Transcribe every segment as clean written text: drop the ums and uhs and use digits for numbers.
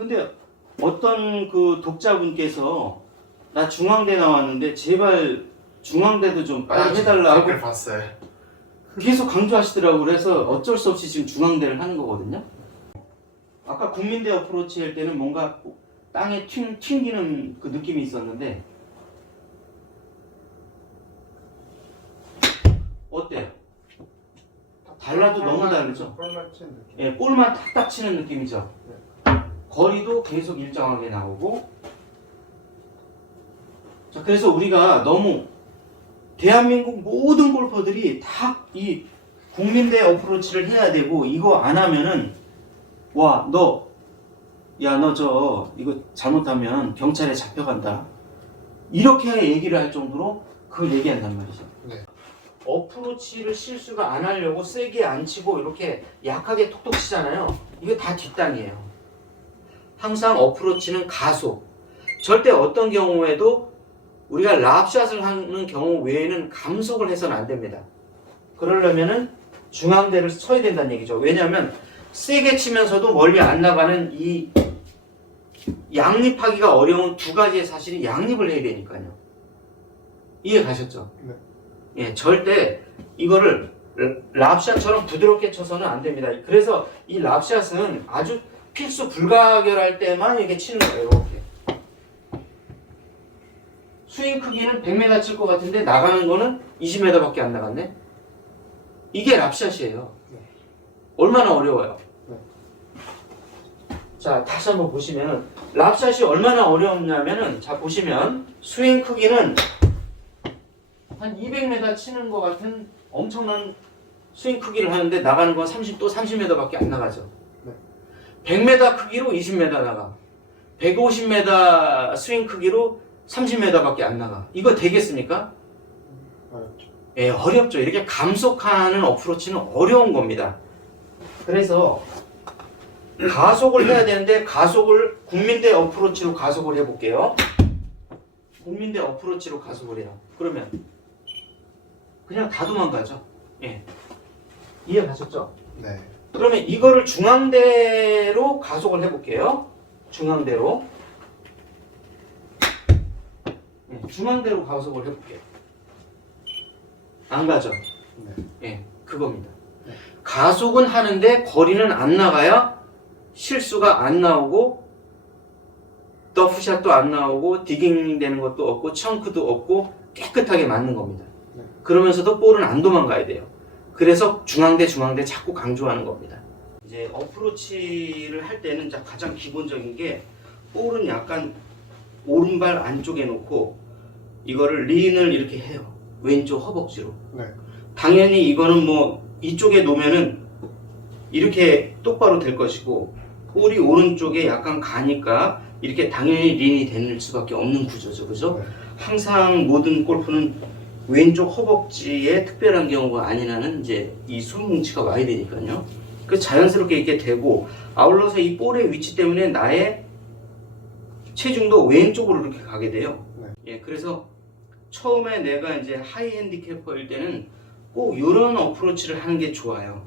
근데 어떤 그 독자분께서 나 중앙대 나왔는데 제발 중앙대도 좀 빨리 해달라고 댓글 봤어요. 계속 강조하시더라고. 그래서 어쩔 수 없이 지금 중앙대를 하는 거거든요. 아까 국민대 어프로치 할 때는 뭔가 땅에 튕기는 그 느낌이 있었는데 어때요? 달라도 너무 다르죠? 볼만 치는 느낌. 예, 볼만 탁탁 치는 느낌이죠. 거리도 계속 일정하게 나오고. 자, 그래서 우리가 너무 대한민국 모든 골퍼들이 다 이 국민대 어프로치를 해야 되고 이거 안 하면은 와, 너 이거 잘못하면 경찰에 잡혀간다. 이렇게 얘기를 할 정도로 그걸 얘기한단 말이죠. 네. 어프로치를 실수가 안 하려고 세게 안 치고 이렇게 약하게 톡톡 치잖아요. 이게 다 뒷땅이에요. 항상 어프로치는 가속. 절대 어떤 경우에도 우리가 랍샷을 하는 경우 외에는 감속을 해서는 안 됩니다. 그러려면은 중앙대를 쳐야 된다는 얘기죠. 왜냐하면 세게 치면서도 멀리 안 나가는 이 양립하기가 어려운 두 가지의 사실이 양립을 해야 되니까요. 이해 가셨죠? 네. 예, 절대 이거를 랍샷처럼 부드럽게 쳐서는 안 됩니다. 그래서 이 랍샷은 아주 필수 불가결할 때만 이렇게 치는 거예요. 이렇게. 스윙 크기는 100m 칠 것 같은데 나가는 거는 20m밖에 안 나갔네. 이게 랍샷이에요. 얼마나 어려워요. 자, 다시 한번 보시면 랍샷이 얼마나 어려웠냐면은 자 보시면 스윙 크기는 한 200m 치는 것 같은 엄청난 스윙 크기를 하는데 나가는 건 30m밖에 안 나가죠. 100m 크기로 20m 나가. 150m 스윙 크기로 30m밖에 안 나가. 이거 되겠습니까? 어렵죠. 예, 어렵죠. 이렇게 감속하는 어프로치는 어려운 겁니다. 그래서 가속을 해야 되는데 가속을 국민대 어프로치로 가속을 해볼게요. 국민대 어프로치로 가속을 해요. 그러면 그냥 다 도망가죠. 예. 이해 가셨죠? 네. 그러면 이거를 중앙대로 가속을 해볼게요. 중앙대로. 예, 중앙대로 가속을 해볼게요. 안 가죠? 네. 예, 그겁니다. 네. 가속은 하는데 거리는 안 나가야 실수가 안 나오고 더프샷도 안 나오고 디깅 되는 것도 없고 청크도 없고 깨끗하게 맞는 겁니다. 네. 그러면서도 볼은 안 도망가야 돼요. 그래서 중앙대 자꾸 강조하는 겁니다. 이제 어프로치를 할 때는 가장 기본적인 게 볼은 약간 오른발 안쪽에 놓고 이거를 린을 이렇게 해요. 왼쪽 허벅지로. 네. 당연히 이거는 뭐 이쪽에 놓으면은 이렇게 똑바로 될 것이고 볼이 오른쪽에 약간 가니까 이렇게 당연히 린이 될 수밖에 없는 구조죠. 그죠? 네. 항상 모든 골프는 왼쪽 허벅지에 특별한 경우가 아니라는 이제 이 숨뭉치가 와야 되니까요. 그 자연스럽게 이렇게 되고 아울러서 이 볼의 위치 때문에 나의 체중도 왼쪽으로 이렇게 가게 돼요. 네. 예, 그래서 처음에 내가 이제 하이 핸디캐퍼일 때는 꼭 이런 어프로치를 하는 게 좋아요.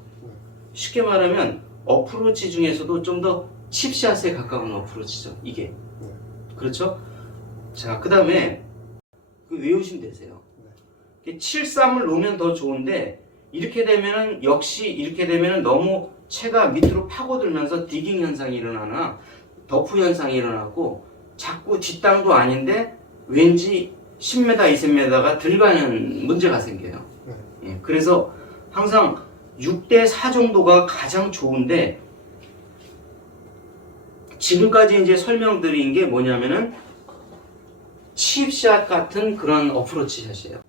쉽게 말하면 어프로치 중에서도 좀 더 칩샷에 가까운 어프로치죠. 이게. 그렇죠? 자, 그 다음에 외우시면 되세요. 7-3을 놓으면 더 좋은데 이렇게 되면은 역시 이렇게 되면은 너무 채가 밑으로 파고들면서 디깅 현상이 일어나나 더프 현상이 일어나고 자꾸 뒷땅도 아닌데 왠지 10m, 20m가 들어가는 문제가 생겨요. 예, 그래서 항상 6대4 정도가 가장 좋은데 지금까지 이제 설명드린 게 뭐냐면은 칩샷 같은 그런 어프로치 샷이에요.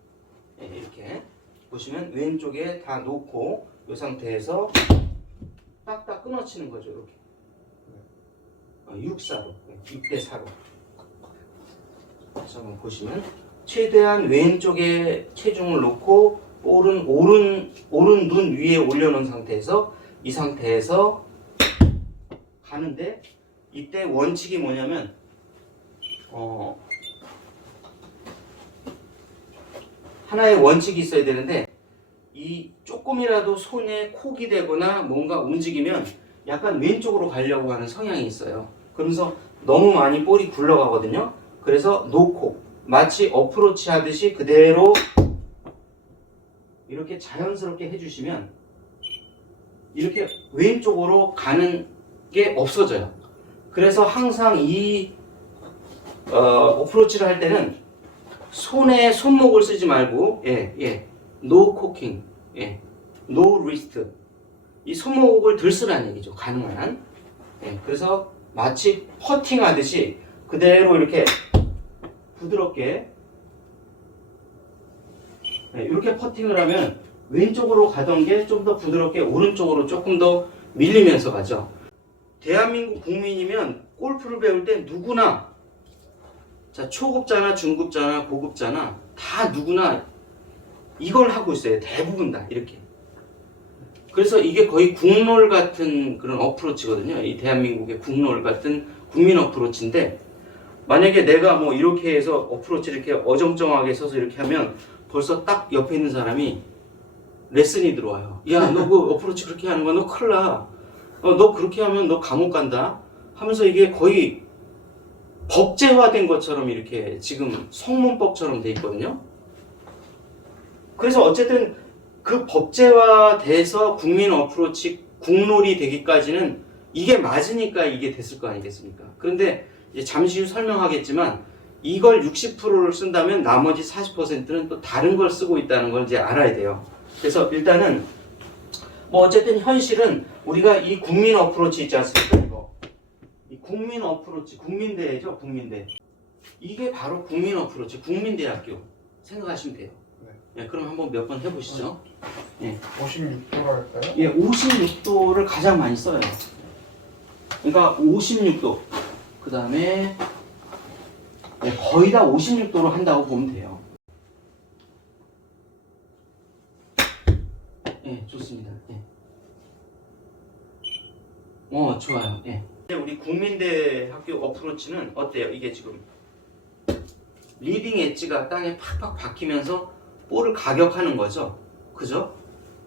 예, 이렇게 보시면 왼쪽에 다 놓고 이 상태에서 딱딱 끊어치는 거죠. 이렇게 6-4로 6대4로 다시 한번 보시면 최대한 왼쪽에 체중을 놓고 볼은 오른 눈 위에 올려놓은 상태에서 이 상태에서 가는데 이때 원칙이 뭐냐면 하나의 원칙이 있어야 되는데 이 조금이라도 손에 콕이 되거나 뭔가 움직이면 약간 왼쪽으로 가려고 하는 성향이 있어요. 그러면서 너무 많이 볼이 굴러가거든요. 그래서 노콕, 마치 어프로치 하듯이 그대로 이렇게 자연스럽게 해주시면 이렇게 왼쪽으로 가는 게 없어져요. 그래서 항상 이 어프로치를 할 때는 손에 손목을 쓰지 말고 no 코킹, no wrist, 이 손목을 들쓰라는 얘기죠. 가능한 한. 그래서 마치 퍼팅 하듯이 그대로 이렇게 부드럽게 이렇게 퍼팅을 하면 왼쪽으로 가던 게 좀 더 부드럽게 오른쪽으로 조금 더 밀리면서 가죠. 대한민국 국민이면 골프를 배울 때 누구나, 자, 초급자나 중급자나 고급자나 다 누구나 이걸 하고 있어요. 대부분 다 이렇게. 그래서 이게 거의 국놀 같은 그런 어프로치거든요. 이 대한민국의 국놀 같은 국민 어프로치인데, 만약에 내가 뭐 이렇게 해서 어프로치를 이렇게 어정쩡하게 서서 이렇게 하면 벌써 딱 옆에 있는 사람이 레슨이 들어와요. 야, 너 그 어프로치 그렇게 하는 거 너 큰일 나. 너 그렇게 하면 너 감옥 간다. 하면서 이게 거의 법제화된 것처럼 이렇게 지금 성문법처럼 돼 있거든요. 그래서 어쨌든 그 법제화돼서 국민 어프로치 국놀이 되기까지는 이게 맞으니까 이게 됐을 거 아니겠습니까? 그런데 이제 잠시 후 설명하겠지만 이걸 60%를 쓴다면 나머지 40%는 또 다른 걸 쓰고 있다는 걸 이제 알아야 돼요. 그래서 일단은 뭐 어쨌든 현실은 우리가 이 국민 어프로치 있지 않습니까? 이거. 이 국민 어프로치, 국민대회죠, 국민대. 이게 바로 국민 어프로치, 국민대학교 생각하시면 돼요. 네, 그럼 한번 몇 번 해보시죠. 56도로 할까요? 56도를 가장 많이 써요. 그러니까 56도. 그 다음에 거의 다 56도로 한다고 보면 돼요. 좋습니다. 좋아요. 우리 국민대 학교 어프로치는 어때요? 이게 지금 리딩 엣지가 땅에 팍팍 박히면서 볼을 가격하는 거죠. 그죠?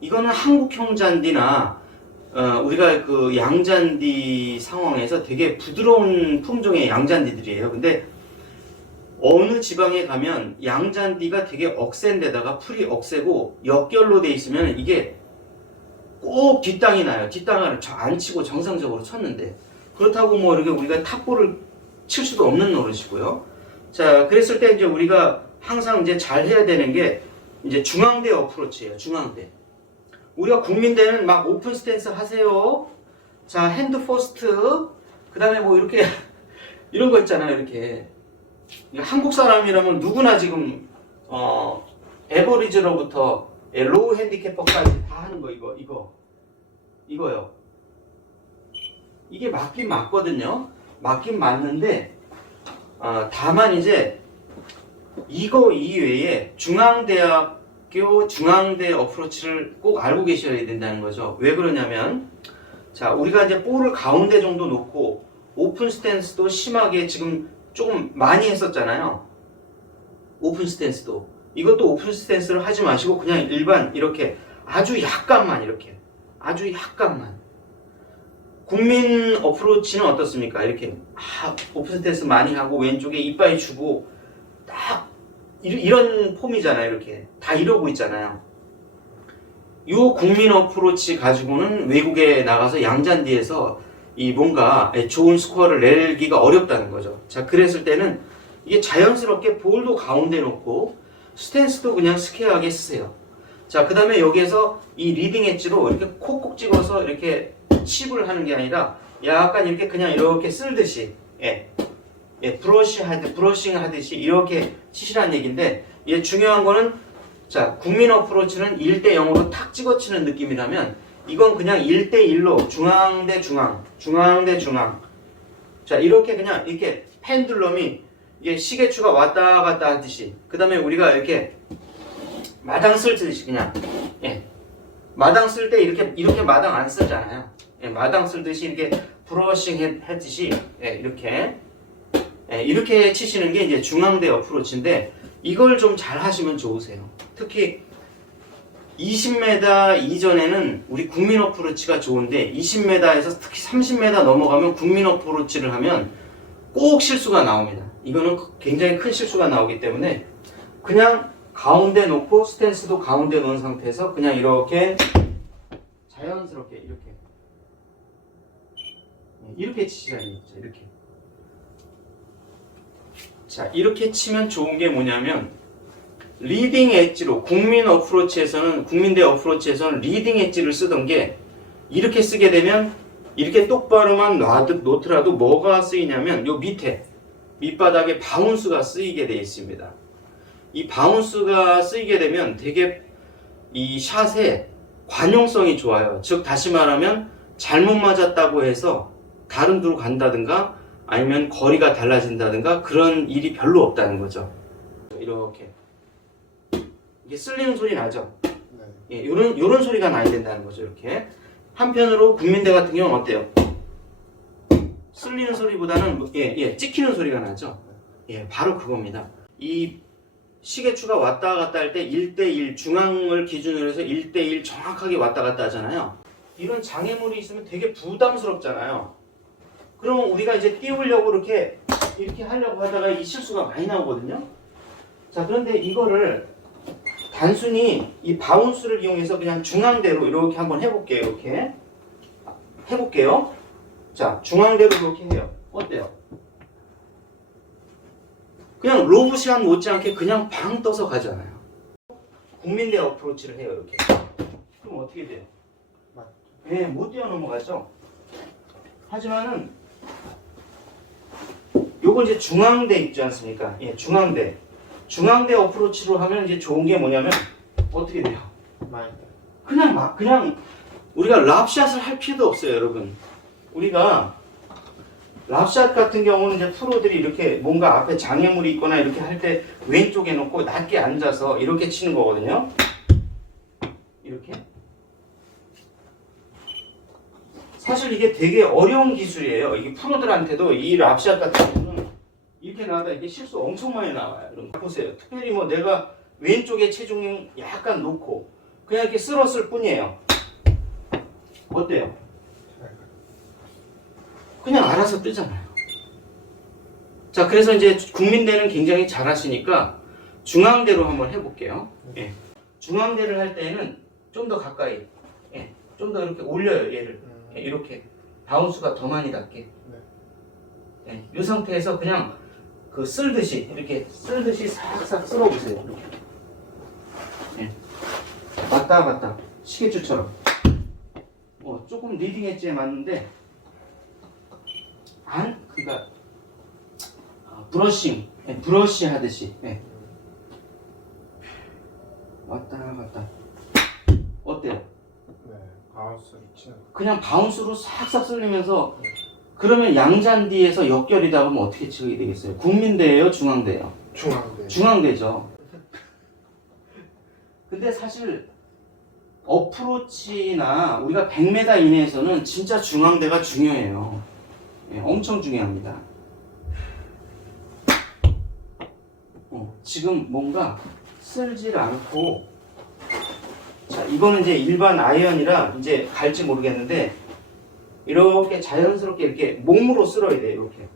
이거는 한국형 잔디나 우리가 그 양잔디 상황에서 되게 부드러운 품종의 양잔디들이에요. 근데 어느 지방에 가면 양잔디가 되게 억센데다가 풀이 억세고 역결로 돼 있으면 이게 꼭 뒷땅이 나요. 뒷땅을 안 치고 정상적으로 쳤는데, 그렇다고 뭐 이렇게 우리가 탑볼을 칠 수도 없는 노릇이고요. 자, 그랬을 때 이제 우리가 항상 이제 잘 해야 되는 게 이제 중앙대 어프로치예요. 중앙대. 우리가 국민대는 막 오픈 스탠스 하세요. 자, 핸드 퍼스트. 그 다음에 뭐 이렇게 이런 거 있잖아요. 이렇게. 한국 사람이라면 누구나 지금 에버리지로부터 로우 핸디캐퍼까지 다 하는 거 이거요. 이게 맞긴 맞거든요. 맞긴 맞는데 다만 이제 이거 이외에 중앙대학교 중앙대 어프로치를 꼭 알고 계셔야 된다는 거죠. 왜 그러냐면, 자, 우리가 이제 볼을 가운데 정도 놓고 오픈 스탠스도 심하게 지금 조금 많이 했었잖아요. 오픈 스탠스도. 이것도 오픈 스탠스를 하지 마시고 그냥 일반 이렇게 아주 약간만 이렇게 아주 약간만. 국민 어프로치는 어떻습니까? 이렇게 오픈 스탠스 많이 하고 왼쪽에 이빨 주고 딱 이런 폼이잖아요. 이렇게 다 이러고 있잖아요. 요 국민 어프로치 가지고는 외국에 나가서 양잔디에서 이 뭔가 좋은 스코어를 내기가 어렵다는 거죠. 자, 그랬을 때는 이게 자연스럽게 볼도 가운데 놓고 스탠스도 그냥 스퀘어하게 쓰세요. 자, 그 다음에 여기에서 이 리딩 엣지로 이렇게 콕콕 찍어서 이렇게 칩을 하는 게 아니라 약간 이렇게 그냥 이렇게 쓸듯이 브러싱 하듯이 이렇게 치시라는 얘기인데, 이게 중요한 거는, 자, 국민 어프로치는 1대0으로 탁 찍어치는 느낌이라면 이건 그냥 1대1로 중앙 대 중앙, 중앙 대 중앙. 자, 이렇게 그냥 이렇게 펜들럼이 이게 시계추가 왔다 갔다 하듯이, 그 다음에 우리가 이렇게 마당 쓸듯이 그냥 마당 쓸 때 이렇게 마당 안 쓰잖아요. 마당 쓸듯이 이렇게 브러싱 했듯이 이렇게 치시는 게 이제 중앙대 어프로치인데, 이걸 좀 잘 하시면 좋으세요. 특히 20m 이전에는 우리 국민 어프로치가 좋은데 20m에서 특히 30m 넘어가면 국민 어프로치를 하면 꼭 실수가 나옵니다. 이거는 굉장히 큰 실수가 나오기 때문에 그냥 가운데 놓고 스탠스도 가운데 놓은 상태에서 그냥 이렇게 자연스럽게 이렇게 치시라니. 이렇게. 자, 이렇게 치면 좋은 게 뭐냐면 리딩 엣지로 국민대 어프로치에서는 리딩 엣지를 쓰던 게 이렇게 쓰게 되면 이렇게 똑바로만 놓더라도 뭐가 쓰이냐면 요 밑바닥에 바운스가 쓰이게 되어 있습니다. 이 바운스가 쓰이게 되면 되게 이 샷의 관용성이 좋아요. 즉 다시 말하면 잘못 맞았다고 해서 다른 데로 간다든가 아니면 거리가 달라진다든가 그런 일이 별로 없다는 거죠. 이렇게 이게 쓸리는 소리 나죠? 예, 요런 소리가 나야 된다는 거죠. 이렇게. 한편으로 국민대 같은 경우는 어때요? 쓸리는 소리보다는 찍히는 소리가 나죠? 예, 바로 그겁니다. 이 시계추가 왔다 갔다 할 때 1대1 중앙을 기준으로 해서 1대1 정확하게 왔다 갔다 하잖아요. 이런 장애물이 있으면 되게 부담스럽잖아요. 그러면 우리가 이제 띄우려고 이렇게 하려고 하다가 이 실수가 많이 나오거든요. 자, 그런데 이거를 단순히 이 바운스를 이용해서 그냥 중앙대로 이렇게 한번 해볼게요. 이렇게 해볼게요. 자, 중앙대로 이렇게 해요. 어때요? 그냥 로브샷 못지않게 그냥 방 떠서 가잖아요. 국민대 어프로치를 해요. 이렇게. 그럼 어떻게 돼요? 네, 못 뛰어넘어가죠. 하지만은 요거 이제 중앙대 있지 않습니까? 예, 중앙대 어프로치로 하면 이제 좋은 게 뭐냐면 어떻게 돼요? 그냥 우리가 랍샷을 할 필요도 없어요, 여러분. 우리가 랍샷 같은 경우는 이제 프로들이 이렇게 뭔가 앞에 장애물이 있거나 이렇게 할 때 왼쪽에 놓고 낮게 앉아서 이렇게 치는 거거든요. 이렇게. 사실 이게 되게 어려운 기술이에요. 이게 프로들한테도 이 랍샷 같은 경우는 이렇게 나가다 이게 실수 엄청 많이 나와요. 여러분 보세요. 특별히 뭐 내가 왼쪽에 체중이 약간 놓고 그냥 이렇게 쓸었을 뿐이에요. 어때요? 그냥 알아서 뜨잖아요. 자, 그래서 이제 국민대는 굉장히 잘하시니까 중앙대로 한번 해볼게요. 예. 중앙대를 할 때는 좀 더 가까이, 좀 더 이렇게 올려요, 얘를. 이렇게 바운스가 더 많이 닿게. 이 상태에서 그냥 그 쓸듯이 싹싹 쓸어보세요. 이렇게. 왔다 갔다 시계추처럼. 조금 리딩 엣지에 맞는데 그러니까 브러쉬 하듯이. 왔다 갔다. 어때요? 바운스를 치는. 그냥 바운스로 싹싹 쓸리면서 그러면 양잔디에서 역결이다 그러면 어떻게 치게 되겠어요? 국민대예요, 중앙대예요? 중앙대죠. 근데 사실 어프로치나 우리가 100m 이내에서는 진짜 중앙대가 중요해요. 엄청 중요합니다. 지금 뭔가 쓸질 않고, 자, 이거는 이제 일반 아이언이라 이제 갈지 모르겠는데 이렇게 자연스럽게 이렇게 몸으로 쓸어야 돼요. 이렇게.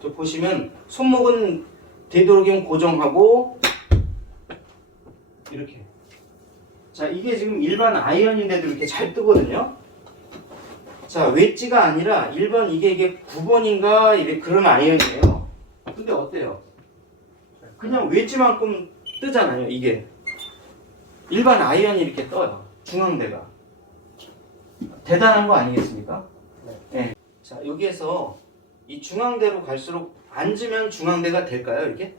저 보시면 손목은 되도록이면 고정하고 이렇게. 자, 이게 지금 일반 아이언인데도 이렇게 잘 뜨거든요. 자, 웨지가 아니라 일반 이게 9번인가 이래 그런 아이언이에요. 근데 어때요? 그냥 웨지만큼 뜨잖아요. 이게 일반 아이언이 이렇게 떠요. 중앙대가 대단한 거 아니겠습니까? 네. 자, 여기에서 이 중앙대로 갈수록 앉으면 중앙대가 될까요? 이렇게?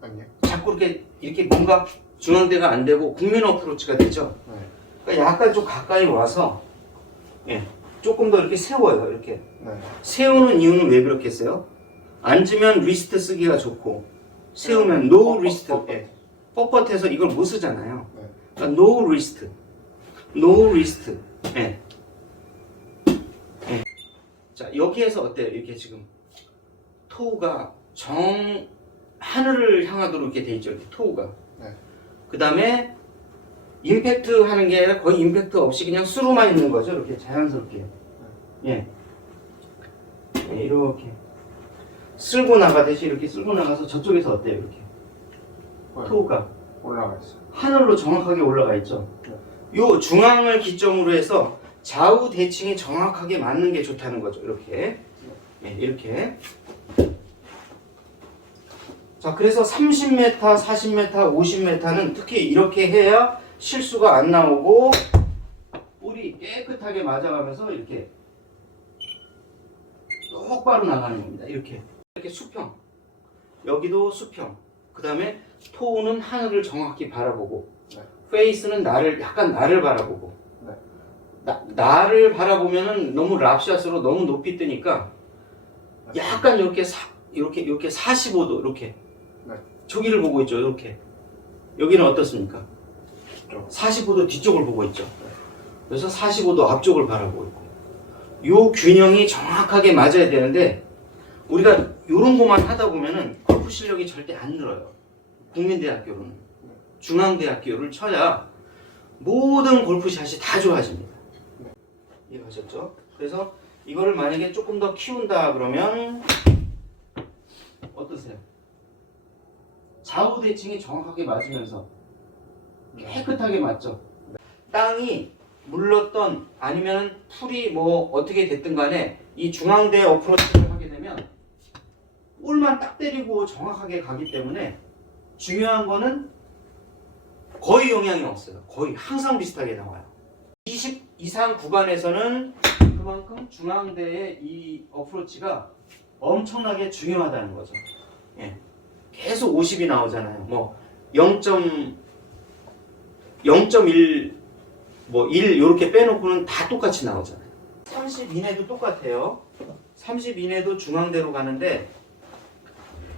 아니요. 자꾸 이렇게 뭔가 중앙대가 안 되고 국민 어프로치가 되죠. 그러니까 약간 좀 가까이 와서 조금 더 이렇게 세워요. 이렇게 세우는 이유는 왜 그렇겠어요? 앉으면 리스트 쓰기가 좋고 세우면 노 리스트. 뻣뻣해서 이걸 못 쓰잖아요. 그러니까 노 리스트. 자, 여기에서 어때요? 이렇게 지금 토우가 하늘을 향하도록 이렇게 돼 있죠. 이렇게 토우가. 그 다음에 임팩트 하는 게 아니라 거의 임팩트 없이 그냥 수로만 있는 거죠. 이렇게 자연스럽게. 예. 예, 이렇게 쓸고 나가듯이 이렇게 쓸고 나가서 저쪽에서 어때요? 이렇게 토우가 올라가 있어요. 하늘로 정확하게 올라가 있죠. 요 중앙을 기점으로 해서 좌우 대칭이 정확하게 맞는 게 좋다는 거죠. 이렇게. 예, 이렇게. 자, 그래서 30m, 40m, 50m는 특히 이렇게 해야 실수가 안 나오고 볼이 깨끗하게 맞아가면서 이렇게 똑바로 나가는 겁니다. 이렇게 수평, 여기도 수평. 그 다음에 토우는 하늘을 정확히 바라보고, 네. 페이스는 약간 나를 바라보고. 네. 나를 바라보면은 너무 랍샷으로 너무 높이 뜨니까 약간 이렇게 45도 이렇게. 네. 저기를 보고 있죠. 이렇게. 여기는 어떻습니까? 45도 뒤쪽을 보고 있죠. 그래서 45도 앞쪽을 바라보고 있고. 요 균형이 정확하게 맞아야 되는데 우리가 요런 것만 하다 보면은 골프 실력이 절대 안 늘어요. 국민대학교로는. 중앙대학교를 쳐야 모든 골프샷이 다 좋아집니다. 이해가셨죠? 그래서 이거를 만약에 조금 더 키운다 그러면 어떠세요? 좌우 대칭이 정확하게 맞으면서 깨끗하게 맞죠? 땅이 물렀던 아니면 풀이 뭐 어떻게 됐든 간에 이 중앙대 어프로치를 하게 되면 볼만 딱 때리고 정확하게 가기 때문에 중요한 거는 거의 영향이 없어요. 거의 항상 비슷하게 나와요. 20 이상 구간에서는 그만큼 중앙대의 이 어프로치가 엄청나게 중요하다는 거죠. 예. 계속 50이 나오잖아요. 뭐 0.1 뭐 1 이렇게 빼놓고는 다 똑같이 나오잖아요. 30 이내도 똑같아요. 30 이내도 중앙대로 가는데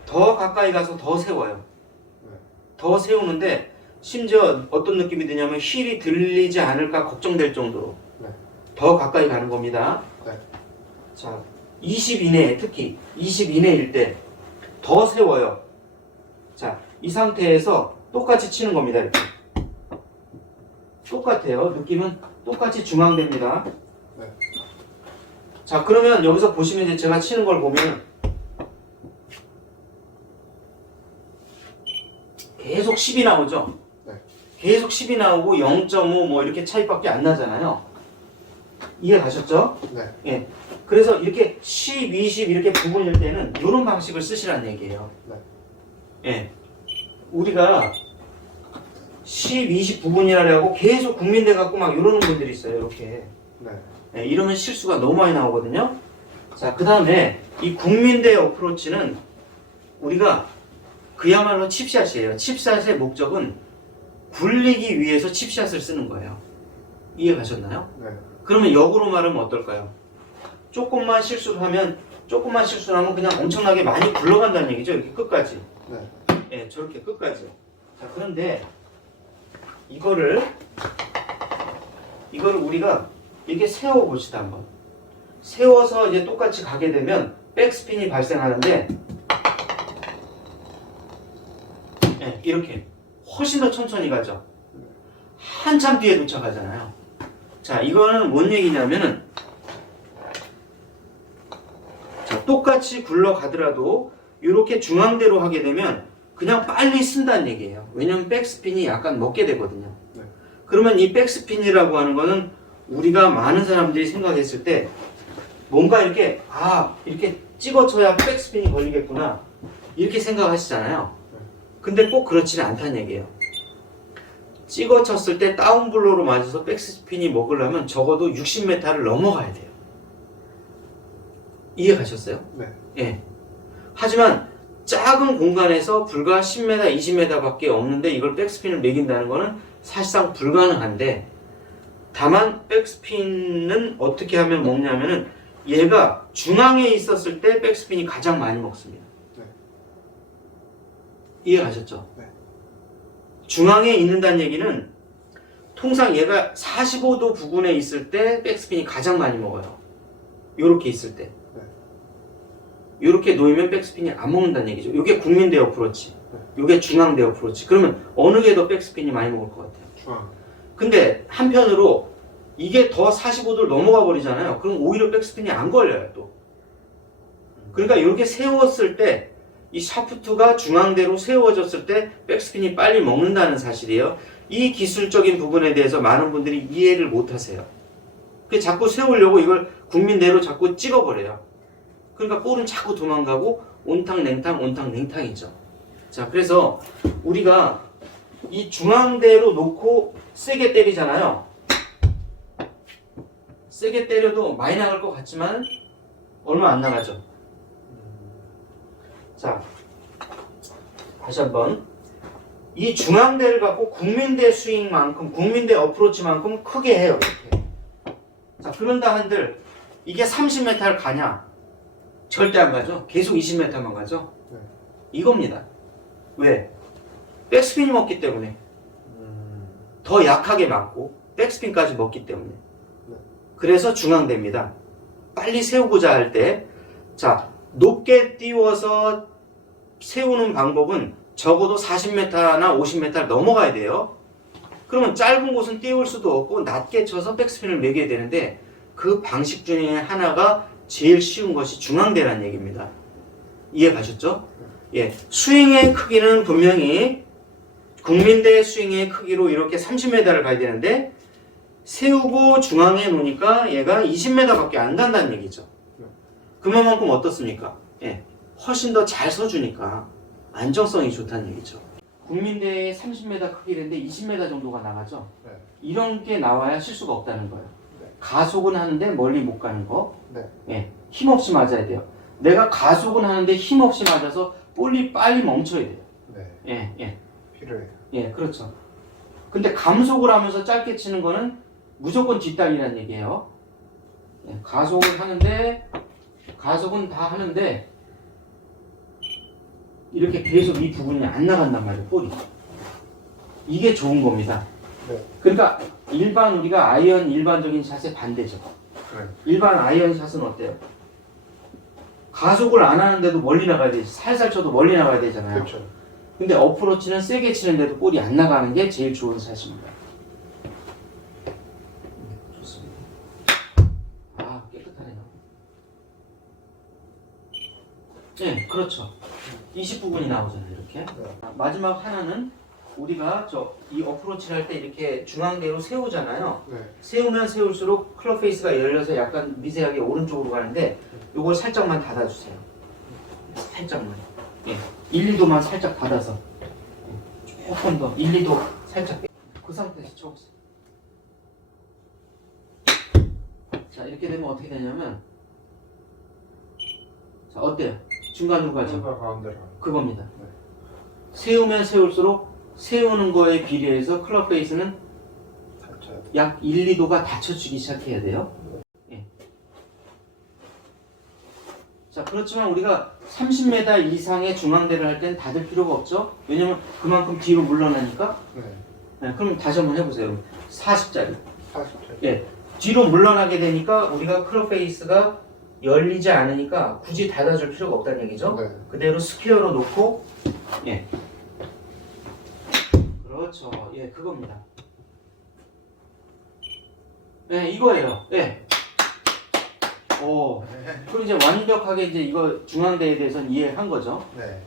더 가까이 가서 더 세워요. 더 세우는데 심지어 어떤 느낌이 드냐면 힐이 들리지 않을까 걱정될 정도로 더 가까이 가는 겁니다. 자, 20 이내에 특히 20 이내일 때 더 세워요. 자, 이 상태에서 똑같이 치는 겁니다. 이렇게. 똑같아요. 느낌은 똑같이 중앙대입니다. 자, 그러면 여기서 보시면 이제 제가 치는 걸 보면 계속 10이 나오죠? 계속 10이 나오고 0.5 뭐 이렇게 차이밖에 안 나잖아요. 이해 가셨죠? 네. 예. 그래서 이렇게 10, 20 이렇게 부분일 때는 이런 방식을 쓰시라는 얘기예요. 네. 예. 우리가 10, 20 부분이라고 계속 국민대 갖고 막 이러는 분들이 있어요. 이렇게. 네. 예, 이러면 실수가 너무 많이 나오거든요. 자, 그 다음에 이 국민대 어프로치는 우리가 그야말로 칩샷이에요. 칩샷의 목적은 굴리기 위해서 칩샷을 쓰는 거예요. 이해 가셨나요? 네. 그러면 역으로 말하면 어떨까요? 조금만 실수를 하면 그냥 엄청나게 많이 굴러간다는 얘기죠. 이렇게 끝까지. 네. 예, 저렇게 끝까지. 자, 그런데 이거를 우리가 이렇게 세워 봅시다 한번. 세워서 이제 똑같이 가게 되면 백스핀이 발생하는데, 예, 이렇게 훨씬 더 천천히 가죠. 한참 뒤에 도착하잖아요. 자, 이거는 뭔 얘기냐면은, 자, 똑같이 굴러가더라도 이렇게 중앙대로 하게 되면 그냥 빨리 쓴다는 얘기예요. 왜냐면 백스핀이 약간 먹게 되거든요. 네. 그러면 이 백스핀이라고 하는 거는 우리가 많은 사람들이 생각했을 때 뭔가 이렇게 이렇게 찍어쳐야 백스핀이 걸리겠구나 이렇게 생각하시잖아요. 근데 꼭 그렇지는 않다는 얘기예요. 찍어쳤을 때 다운블로로 맞아서 백스핀이 먹으려면 적어도 60m를 넘어가야 돼요. 이해 가셨어요? 네. 예. 하지만 작은 공간에서 불과 10m, 20m 밖에 없는데 이걸 백스핀을 매긴다는 거는 사실상 불가능한데, 다만 백스핀은 어떻게 하면 먹냐면은 얘가 중앙에 있었을 때 백스핀이 가장 많이 먹습니다. 네. 이해 가셨죠? 네. 중앙에 있는다는 얘기는 통상 얘가 45도 부근에 있을 때 백스핀이 가장 많이 먹어요. 요렇게 있을 때. 이렇게 놓이면 백스핀이 안 먹는다는 얘기죠. 이게 국민대 어프로치, 이게 중앙대 어프로치. 그러면 어느 게 더 백스핀이 많이 먹을 것 같아요? 중앙. 근데 한편으로 이게 더 45도를 넘어가 버리잖아요. 그럼 오히려 백스핀이 안 걸려요, 또. 그러니까 이렇게 세웠을 때 이 샤프트가 중앙대로 세워졌을 때 백스핀이 빨리 먹는다는 사실이에요. 이 기술적인 부분에 대해서 많은 분들이 이해를 못 하세요. 자꾸 세우려고 이걸 국민대로 자꾸 찍어버려요. 그러니까 볼은 자꾸 도망가고 온탕 냉탕 온탕 냉탕이죠. 자, 그래서 우리가 이 중앙대로 놓고 세게 때리잖아요. 세게 때려도 많이 나갈 것 같지만 얼마 안 나가죠. 자, 다시 한번 이 중앙대를 갖고 국민대 스윙만큼 국민대 어프로치만큼 크게 해요. 이렇게. 자, 그런다 한들 이게 30m를 가냐? 절대 안 가죠. 계속 20m만 가죠. 네. 이겁니다. 왜? 백스핀이 먹기 때문에. 더 약하게 맞고 백스핀까지 먹기 때문에. 네. 그래서 중앙대입니다. 빨리 세우고자 할 때, 자, 높게 띄워서 세우는 방법은 적어도 40m나 50m를 넘어가야 돼요. 그러면 짧은 곳은 띄울 수도 없고 낮게 쳐서 백스핀을 매겨야 되는데 그 방식 중에 하나가 제일 쉬운 것이 중앙대라는 얘기입니다. 이해 가셨죠? 예, 스윙의 크기는 분명히 국민대 스윙의 크기로 이렇게 30m를 가야 되는데 세우고 중앙에 놓으니까 얘가 20m밖에 안 간다는 얘기죠. 그만큼 어떻습니까? 예, 훨씬 더 잘 서주니까 안정성이 좋다는 얘기죠. 국민대의 30m 크기인데 20m 정도가 나가죠. 네. 이런 게 나와야 실수가 없다는 거예요. 네. 가속은 하는데 멀리 못 가는 거. 네. 예, 힘없이 맞아야 돼요. 내가 가속은 하는데 힘없이 맞아서 볼이 빨리 멈춰야 돼요. 네. 예, 예, 필요해요. 예, 그렇죠. 근데 감속을 하면서 짧게 치는 거는 무조건 뒷땅이라는 얘기예요. 예, 가속을 하는데 가속은 다 하는데 이렇게 계속 이 부분이 안 나간단 말이에요, 볼이. 이게 좋은 겁니다. 네. 그러니까 일반 우리가 아이언 일반적인 샷의 반대죠. 그래. 일반 아이언 샷은 어때요? 가속을 안 하는데도 멀리 나가야 되지. 살살 쳐도 멀리 나가야 되잖아요. 그렇죠. 근데 어프로치는 세게 치는데도 볼이 안 나가는 게 제일 좋은 샷입니다. 좋습니다. 아, 깨끗하네요. 네, 그렇죠. 20부분이 나오잖아요, 이렇게. 네. 마지막 하나는 우리가 이 어프로치를 할 때 이렇게 중앙대로 세우잖아요. 네. 세우면 세울수록 클럽 페이스가 열려서 약간 미세하게 오른쪽으로 가는데 요걸 살짝만 닫아주세요. 살짝만. 예. 1, 2도만 살짝 닫아서. 조금 더 1, 2도 살짝. 그 상태에서 쳐보세요. 자, 이렇게 되면 어떻게 되냐면 자, 어때요? 중간으로 가죠? 중간 가운데로. 그겁니다. 네. 세우면 세울수록 세우는 거에 비례해서 클럽 페이스는 닫혀야 돼. 약 1, 2도가 닫혀주기 시작해야 돼요. 예. 자, 그렇지만 우리가 30m 이상의 중앙대를 할 때는 닫을 필요가 없죠. 왜냐면 그만큼 뒤로 물러나니까. 네. 네, 그럼 다시 한번 해보세요. 40짜리. 40초. 예. 뒤로 물러나게 되니까 우리가 클럽 페이스가 열리지 않으니까 굳이 닫아줄 필요가 없다는 얘기죠. 네. 그대로 스퀘어로 놓고, 예. 그렇죠. 예, 그겁니다. 네, 이거예요. 예. 오. 그럼 이제 완벽하게 이제 이거 중앙대에 대해서는 이해한 거죠. 네.